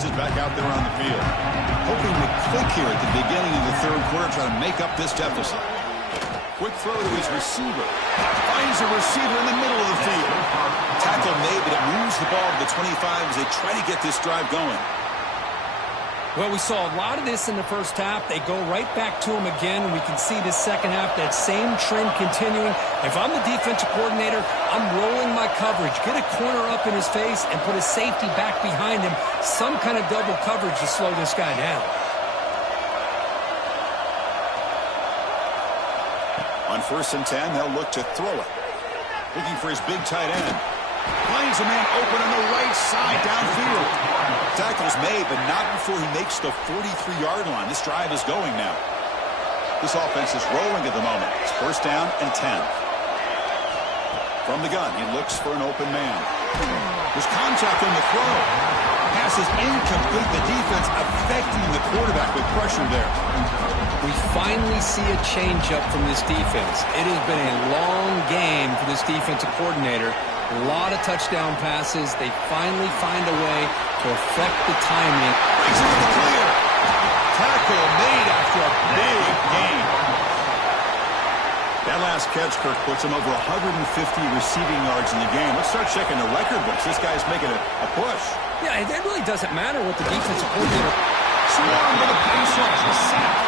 offense is back out there on the field. Hoping to click here at the beginning of the third quarter, trying to make up this deficit. Quick throw to his receiver. Finds a receiver in the middle of the field. Tackle made, but it moves the ball to the 25 as they try to get this drive going. Well, we saw a lot of this in the first half. They go right back to him again, and we can see the second half, that same trend continuing. If I'm the defensive coordinator, I'm rolling my coverage. Get a corner up in his face and put a safety back behind him. Some kind of double coverage to slow this guy down. On 1st and 10, they'll look to throw it. Looking for his big tight end. Finds a man open on the right side downfield. Tackle's made, but not before he makes the 43-yard line. This drive is going now. This offense is rolling at the moment. It's 1st down and 10. From the gun, he looks for an open man. There's contact on the throw. Pass is incomplete. The defense affecting the quarterback with pressure there. We finally see a change-up from this defense. It has been a long game for this defensive coordinator. A lot of touchdown passes. They finally find a way to affect the timing. Brings it to the clear. Tackle made after a big gain. That last catch, Kirk, puts him over 150 receiving yards in the game. Let's start checking the record books. This guy's making a push. Yeah, it really doesn't matter what the defensive coordinator... Swarm with a pass rush. A sack.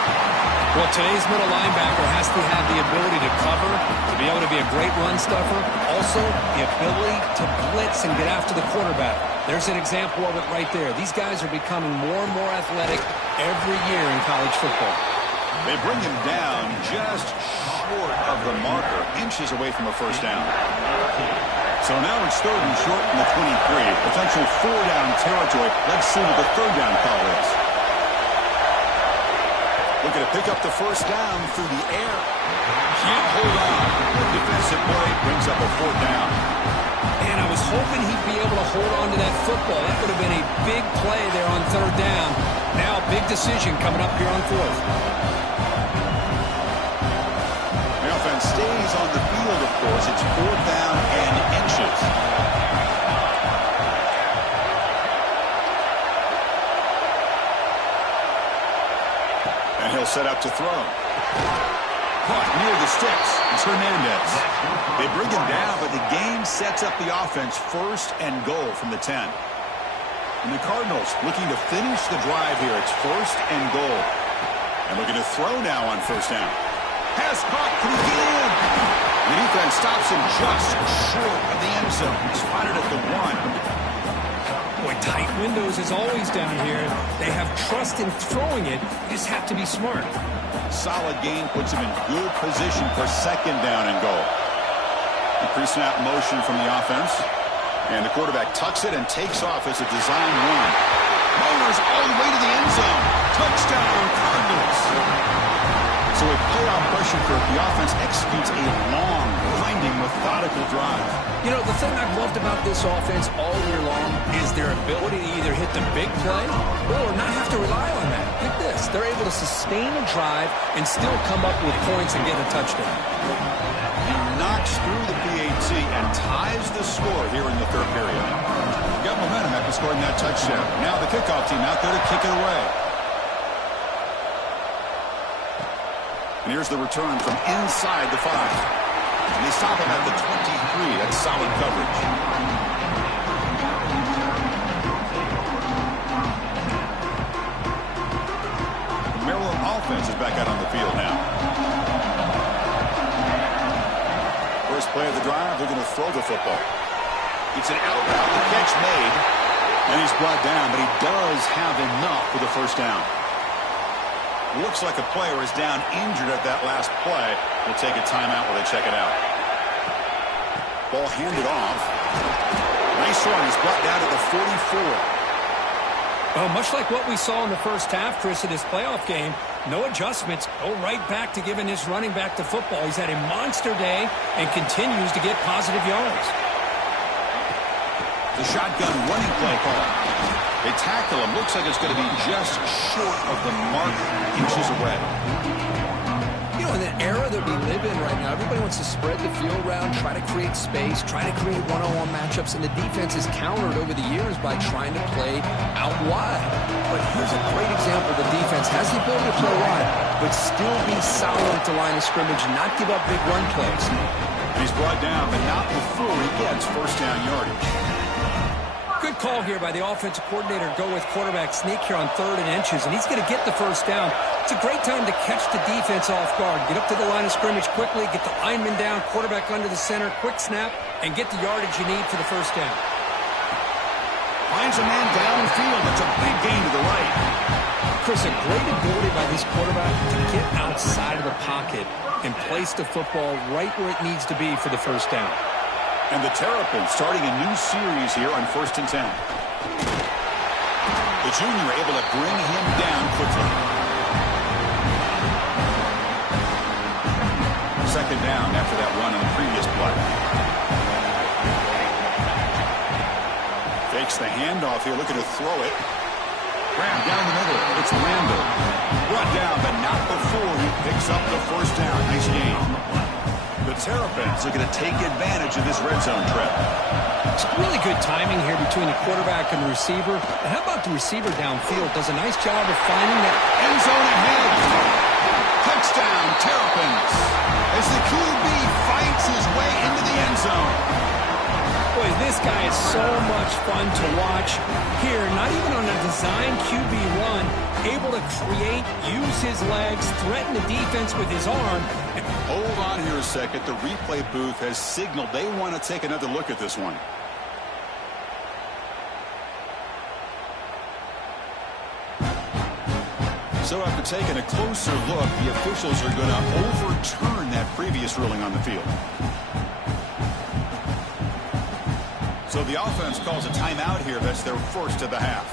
Well, today's middle linebacker has to have the ability to cover, to be able to be a great run stuffer. Also, the ability to blitz and get after the quarterback. There's an example of it right there. These guys are becoming more and more athletic every year in college football. They bring him down just short of the marker, inches away from a 1st down. So now it's 3rd and short from the 23. Potential 4-down territory. Let's see what the 3rd down call is. Looking to pick up the 1st down through the air. Can't hold on. Good defensive play brings up a 4th down. And I was hoping he'd be able to hold on to that football. That would have been a big play there on 3rd down. Now, big decision coming up here on 4th. The offense stays on the field, of course. It's 4th down and inches. And he'll set up to throw. Caught near the sticks. It's Hernandez. They bring him down, but the game sets up the offense 1st and goal from the 10. And the Cardinals looking to finish the drive here. It's 1st and goal. And looking to throw now on 1st down. Pass caught. Can he get in? The defense stops him just short of the end zone. He's spotted at the 1. Boy, tight windows as always down here. They have trust in throwing it. You just have to be smart. Solid gain puts him in good position for 2nd down and goal. Pre-snap motion from the offense. And the quarterback tucks it and takes off as a design run. Motors all the way to the end zone. Touchdown, Cardinals. So with playoff pressure, Kirk, the offense executes a long, winding, methodical drive. You know, the thing I've loved about this offense all year long is their ability to either hit the big play or not have to rely on that. Look at this. They're able to sustain a drive and still come up with points and get a touchdown. He knocks through the PAT and ties the score here in the 3rd period. Got momentum after scoring that touchdown. Now the kickoff team out there to kick it away. And here's the return from inside the 5. And they stop him at the 23. That's solid coverage. The Maryland offense is back out on the field now. First play of the drive, they're going to throw the football. It's an out route, the catch made. And he's brought down, but he does have enough for the 1st down. Looks like a player is down injured at that last play. We'll take a timeout while they check it out. Ball handed off. Nice run. He's brought down to the 44. Well, much like what we saw in the first half, Chris, in this playoff game, no adjustments. Go right back to giving his running back to football. He's had a monster day and continues to get positive yards. The shotgun running play call. They tackle him. Looks like it's going to be just short of the mark, inches away. You know, in the era that we live in right now, everybody wants to spread the field around, try to create space, try to create one-on-one matchups, and the defense is countered over the years by trying to play out wide. But here's a great example. The defense has the ability to play wide, but still be solid at the line of scrimmage and not give up big run plays. He's brought down, but not before he gets first down yardage. Good call here by the offensive coordinator. Go with quarterback sneak here on 3rd and inches, and he's going to get the first down. It's a great time to catch the defense off guard. Get up to the line of scrimmage quickly, get the lineman down, quarterback under the center, quick snap, and get the yardage you need for the first down. Finds a man downfield. It's a big gain to the right. Chris, a great ability by this quarterback to get outside of the pocket and place the football right where it needs to be for the first down. And the Terrapins starting a new series here on 1st and 10. The junior able to bring him down quickly. 2nd down after that run on the previous play. Fakes the handoff here, looking to throw it. Graham down the middle. It's Randall. Brought down, but not before he picks up the first down. Nice game. The Terrapins looking to take advantage of this red zone trip. It's really good timing here between the quarterback and the receiver. And how about the receiver downfield? Does a nice job of finding that end zone ahead. Touchdown, Terrapins. As the QB fights his way into the end zone. Boy, this guy is so much fun to watch. Here, not even on a design QB run, able to create, use his legs, threaten the defense with his arm. Hold on here a second. The replay booth has signaled they want to take another look at this one. So after taking a closer look, the officials are going to overturn that previous ruling on the field. So the offense calls a timeout here. That's their first of the half.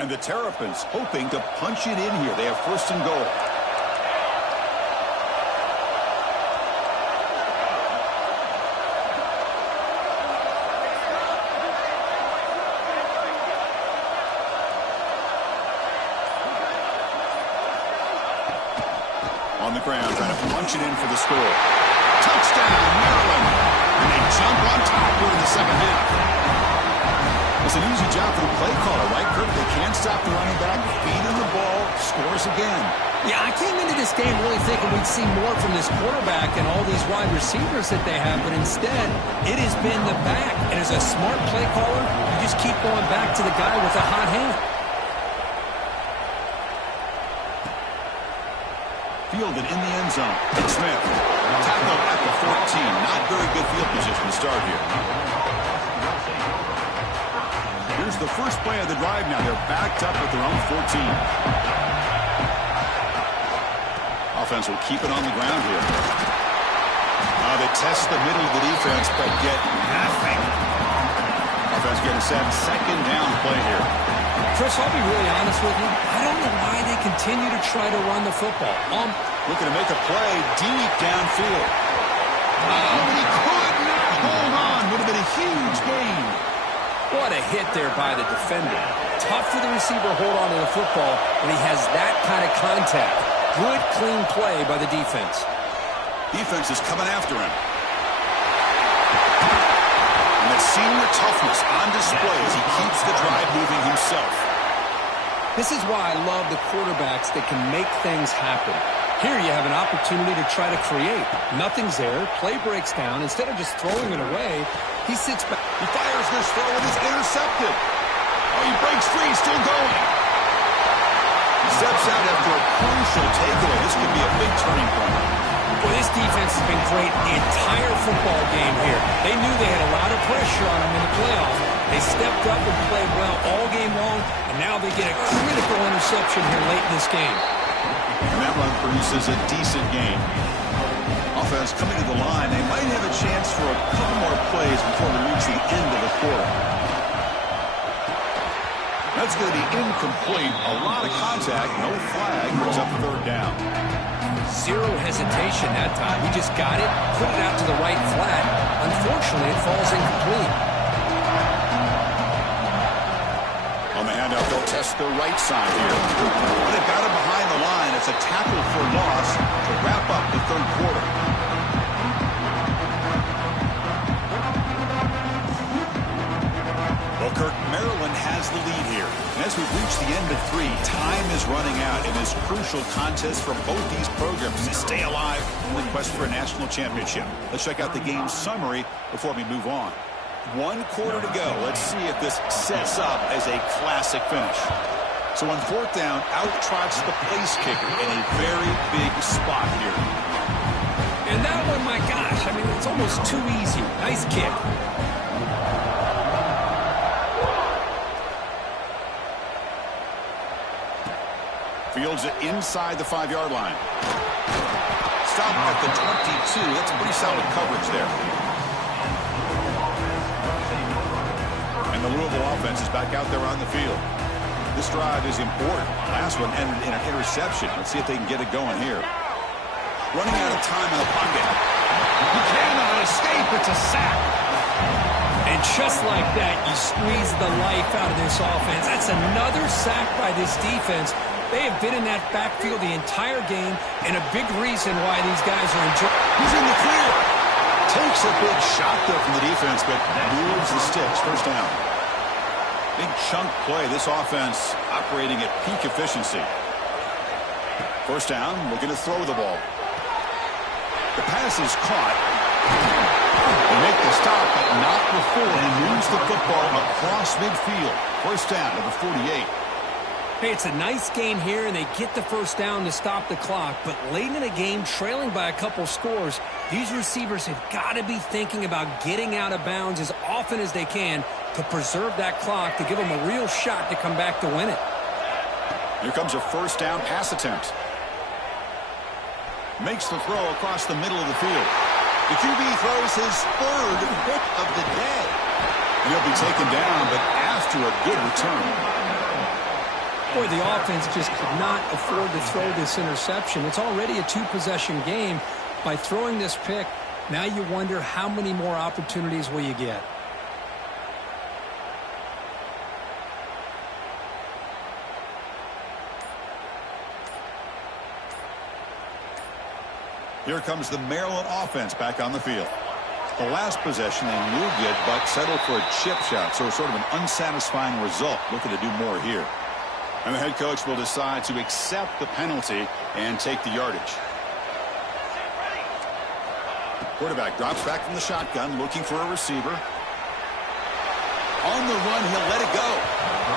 And the Terrapins hoping to punch it in here. They have 1st and goal. On the ground, trying to punch it in for the score. Touchdown, Maryland! And they jump on top here in the second half. It's an easy job for the play caller, right, Kirk? They can't stop the running back, feed him the ball, scores again. Yeah, I came into this game really thinking we'd see more from this quarterback and all these wide receivers that they have, but instead, it has been the back. And as a smart play caller, you just keep going back to the guy with the hot hand. Fielded in the end zone. It's Smith. Tackled at the 14. Not very good field position to start here. Here's the first play of the drive now. They're backed up at their own 14. Offense will keep it on the ground here. They test the middle of the defense, but get nothing. Offense getting set. 2nd down play here. Chris, I'll be really honest with you. I don't know why they continue to try to run the football. Looking to make a play deep downfield. Oh, but he could not hold on. Would have been a huge gain. What a hit there by the defender. Tough for the receiver to hold on to the football when he has that kind of contact. Good, clean play by the defense. Defense is coming after him. And the senior toughness on display as he keeps the drive moving himself. This is why I love the quarterbacks that can make things happen. Here you have an opportunity to try to create. Nothing's there. Play breaks down. Instead of just throwing it away, he sits back. He fires this throw and it's intercepted. Oh, he breaks free. Still going. He steps out after a crucial takeaway. This could be a big turning point. Boy, this defense has been great the entire football game here. They knew they had a lot of pressure on them in the playoff. They stepped up and played well all game long, and now they get a critical interception here late in this game. And that run produces a decent game. Offense coming to the line. They might have a chance for a couple more plays before we reach the end of the quarter. That's going to be incomplete. A lot of contact, no flag, brings up third down. Zero hesitation that time. He just got it, put it out to the right flat. Unfortunately, it falls incomplete. On the handoff, they'll test the right side here. But they've got him behind the line. It's a tackle for loss to wrap up the third quarter. Well, Kirk, Maryland has the lead here. And as we've reached the end of 3, time is running out in this crucial contest for both these programs to stay alive in the quest for a national championship. Let's check out the game summary before we move on. 1 quarter to go. Let's see if this sets up as a classic finish. So on fourth down, out trots the place kicker in a very big spot here. And that one, my gosh, I mean, it's almost too easy. Nice kick. Fields it inside the 5-yard line. Stop at the 22. That's pretty solid coverage there. And the Louisville offense is back out there on the field. This drive is important. Last one ended in an interception. Let's see if they can get it going here. Running out of time in the pocket. You cannot escape. It's a sack. And just like that, you squeeze the life out of this offense. That's another sack by this defense. They have been in that backfield the entire game, and a big reason why these guys are enjoying. He's in the clear. Takes a big shot, though, from the defense, but moves the sticks. First down. Big chunk play. This offense operating at peak efficiency. First down, looking to throw the ball. The pass is caught. They make the stop, but not before he moves the football across midfield. First down to the 48. Hey, it's a nice game here, and they get the first down to stop the clock. But late in the game, trailing by a couple scores, these receivers have got to be thinking about getting out of bounds as often as they can to preserve that clock, to give them a real shot to come back to win it. Here comes a first down pass attempt. Makes the throw across the middle of the field. The QB throws his third hit of the day. And he'll be taken down, but after a good return. Boy, the offense just could not afford to throw this interception. It's already a 2-possession game. By throwing this pick, now you wonder how many more opportunities will you get. Here comes the Maryland offense back on the field. The last possession, they moved it, but settled for a chip shot, so it's sort of an unsatisfying result. Looking to do more here. And the head coach will decide to accept the penalty and take the yardage. Quarterback drops back from the shotgun, looking for a receiver. On the run, he'll let it go.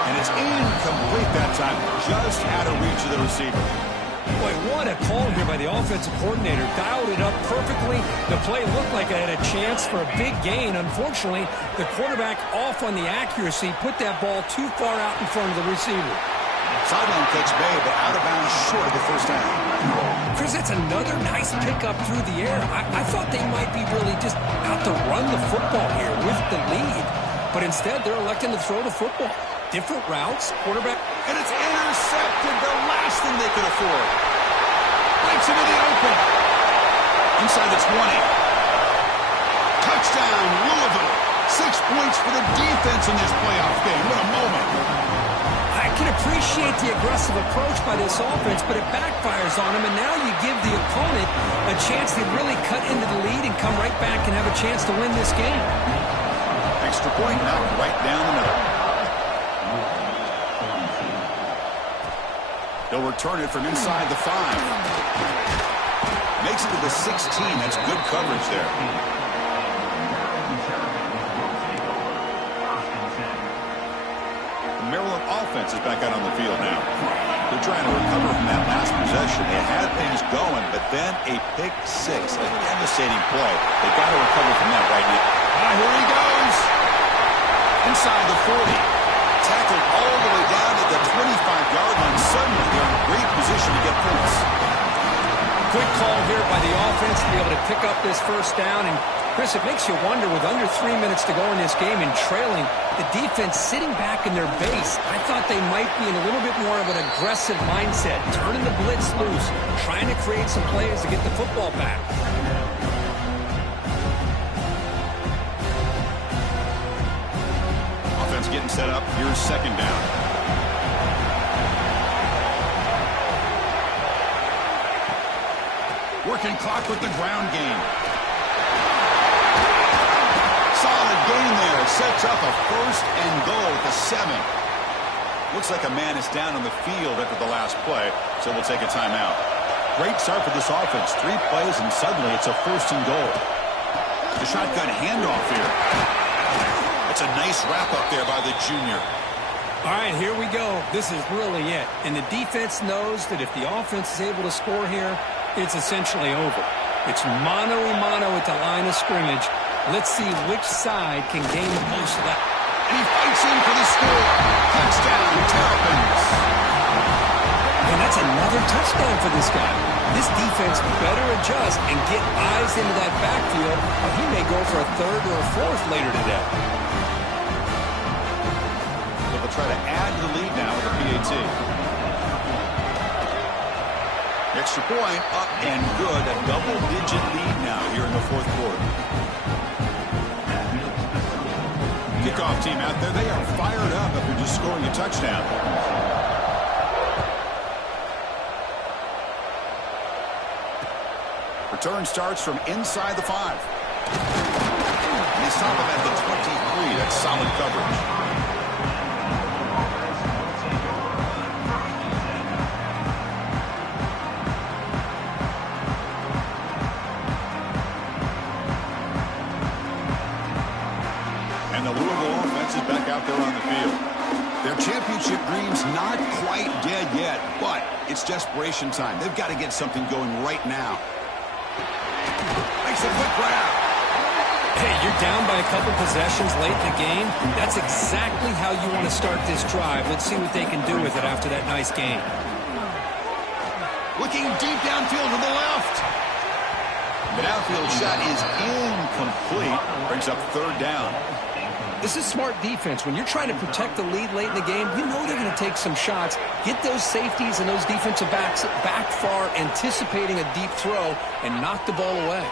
And it's incomplete that time, just out of reach of the receiver. Boy, what a call here by the offensive coordinator. Dialed it up perfectly. The play looked like it had a chance for a big gain. Unfortunately, the quarterback off on the accuracy, put that ball too far out in front of the receiver. Sideline catch made, but out of bounds short of the first down. Chris, that's another nice pickup through the air. I thought they might be really just out to run the football here with the lead. But instead, they're electing to throw the football. Different routes, quarterback. And it's intercepted, the last thing they could afford. Breaks into the open. Inside the 20. Touchdown, Louisville. 6 points for the defense in this playoff game. What a moment. I can appreciate the aggressive approach by this offense, but it backfires on them, and now you give the opponent a chance to really cut into the lead and come right back and have a chance to win this game. Extra point knocked right down the middle. He'll return it from inside the 5. Makes it to the 16. That's good coverage there. Maryland offense is back out on the field now. They're trying to recover from that last possession. They had things going, but then a pick 6, a devastating play. They've got to recover from that right now. Here he goes. Inside the 40. Tackled all the way down to the 25-yard line. Suddenly, they're in great position to get points. Good call here by the offense to be able to pick up this first down and Chris, it makes you wonder, with under 3 minutes to go in this game and trailing, the defense sitting back in their base. I thought they might be in a little bit more of an aggressive mindset, turning the blitz loose, trying to create some plays to get the football back. Offense getting set up. Here's second down. Working clock with the ground game. Solid gain there. Sets up a first and goal at the 7. Looks like a man is down on the field after the last play, so we'll take a timeout. Great start for this offense. 3 plays, and suddenly it's a first and goal. The shotgun handoff here. That's a nice wrap-up there by the junior. All right, here we go. This is really it. And the defense knows that if the offense is able to score here, it's essentially over. It's mano-a-mano at the line of scrimmage. Let's see which side can gain the most of that. And he fights in for the score. Touchdown, Terrapins. And that's another touchdown for this guy. This defense better adjust and get eyes into that backfield, or he may go for a third or a fourth later today. So they'll try to add to the lead now with the PAT. Extra point up and good. A double-digit lead now here in the fourth quarter. Kickoff team out there. They are fired up after just scoring a touchdown. Return starts from inside the 5. They stop him at the 23. That's solid coverage. And the Louisville offense is back out there on the field. Their championship dream's not quite dead yet, but it's desperation time. They've got to get something going right now. Makes a quick grab. Hey, you're down by a couple possessions late in the game. That's exactly how you want to start this drive. Let's see what they can do with it after that nice game. Looking deep downfield to the left. The downfield shot is incomplete. Brings up third down. This is smart defense. When you're trying to protect the lead late in the game, you know they're going to take some shots. Get those safeties and those defensive backs back far, anticipating a deep throw, and knock the ball away.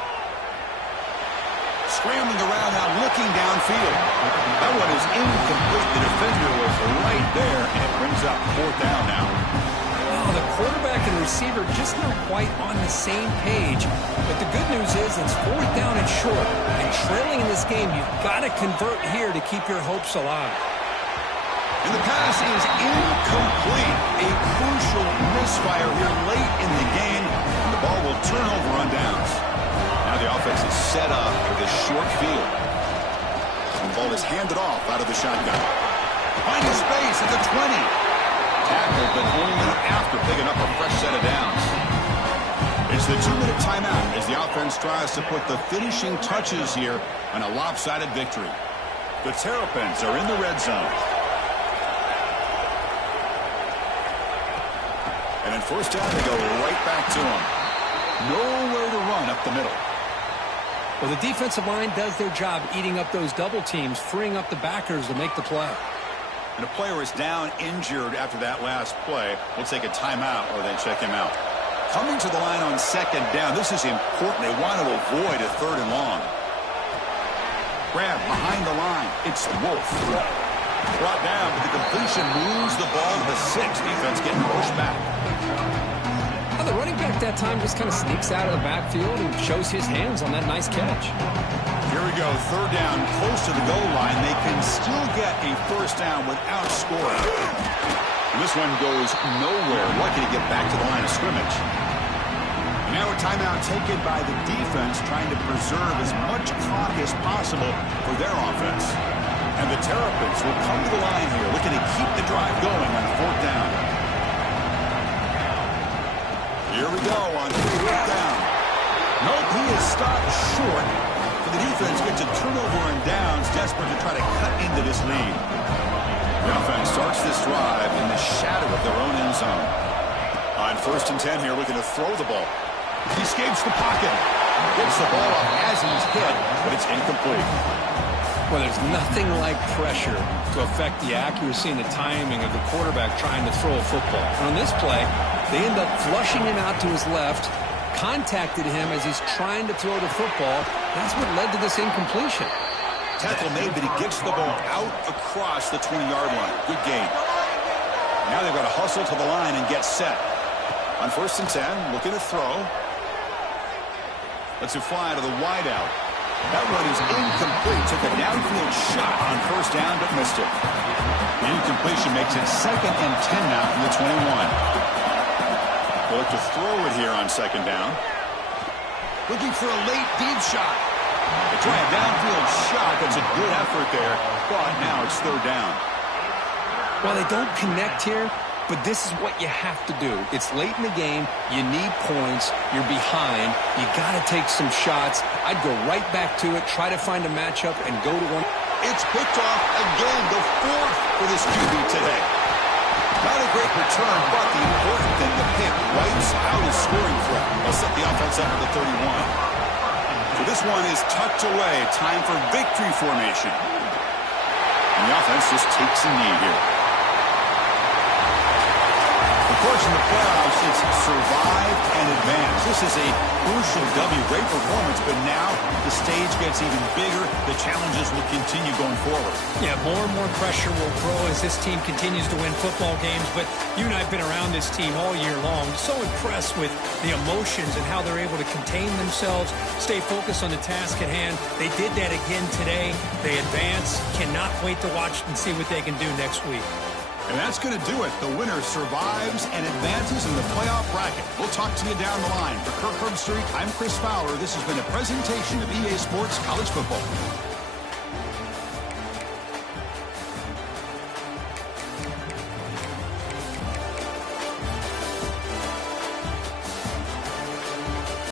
Scrambling around now, looking downfield. That one is incomplete. The defender was right there, and it brings up fourth down now. Oh, the quarterback and receiver just not quite on the same page. But the good news is it's fourth down and short. And trailing in this game, you've got to convert here to keep your hopes alive. And the pass is incomplete. A crucial misfire here late in the game. And the ball will turn over on downs. Now the offense is set up for this short field. And the ball is handed off out of the shotgun. Finding space at the 20. Tackled, but only after picking up a fresh set of downs. It's the 2-minute timeout as the offense tries to put the finishing touches here on a lopsided victory. The Terrapins are in the red zone. And in first down, they go right back to him. Nowhere to run up the middle. Well, the defensive line does their job eating up those double teams, freeing up the backers to make the play. And a player is down injured after that last play. We'll take a timeout or they check him out. Coming to the line on second down. This is important. They want to avoid a third and long. Grab behind the line. It's Wolf. Brought down, but the completion moves the ball to the 6. Defense getting pushed back. Well, the running back that time just kind of sneaks out of the backfield and shows his hands on that nice catch. Here we go, third down, close to the goal line. They can still get a first down without scoring. And this one goes nowhere. Lucky to get back to the line of scrimmage. And now a timeout taken by the defense, trying to preserve as much clock as possible for their offense. And the Terrapins will come to the line here, looking to keep the drive going on fourth down. Here we go on fourth down. Nope, he is stopped short. The defense gets a turnover and downs, desperate to try to cut into this lead. The offense starts this drive in the shadow of their own end zone. On first and 10 here, looking to throw the ball. He escapes the pocket. Gets the ball off as he's hit, but it's incomplete. Well, there's nothing like pressure to affect the accuracy and the timing of the quarterback trying to throw a football. And on this play, they end up flushing him out to his left, contacted him as he's trying to throw the football. That's what led to this incompletion. Tackle made, but he gets the ball out across the 20-yard line. Good gain. Now they've got to hustle to the line and get set. On 1st and 10, looking to throw. Lets it fly to the wideout. That one is incomplete. Took a downfield shot on 1st down, but missed it. The incompletion makes it 2nd and 10 now from the 21. They'll look to throw it here on 2nd down. Looking for a late deep shot. They try a downfield shot. That's a good effort there. But now it's 3rd down. Well, they don't connect here, but this is what you have to do. It's late in the game. You need points. You're behind. You got to take some shots. I'd go right back to it, try to find a matchup, and go to one. It's picked off again, the 4th for this QB today. Not a great return, but the important thing, the pick wipes out his scoring threat. They'll set the offense up at the 31. So this one is tucked away. Time for victory formation. And the offense just takes a knee here. Of course, in the playoffs, it's survive and advance. This is a crucial W. Great performance, but now the stage gets even bigger. The challenges will continue going forward. Yeah, more and more pressure will grow as this team continues to win football games. But you and I have been around this team all year long. So impressed with the emotions and how they're able to contain themselves, stay focused on the task at hand. They did that again today. They advance. Cannot wait to watch and see what they can do next week. And that's going to do it. The winner survives and advances in the playoff bracket. We'll talk to you down the line. For Kirk Herbstreit, I'm Chris Fowler. This has been a presentation of EA Sports College Football.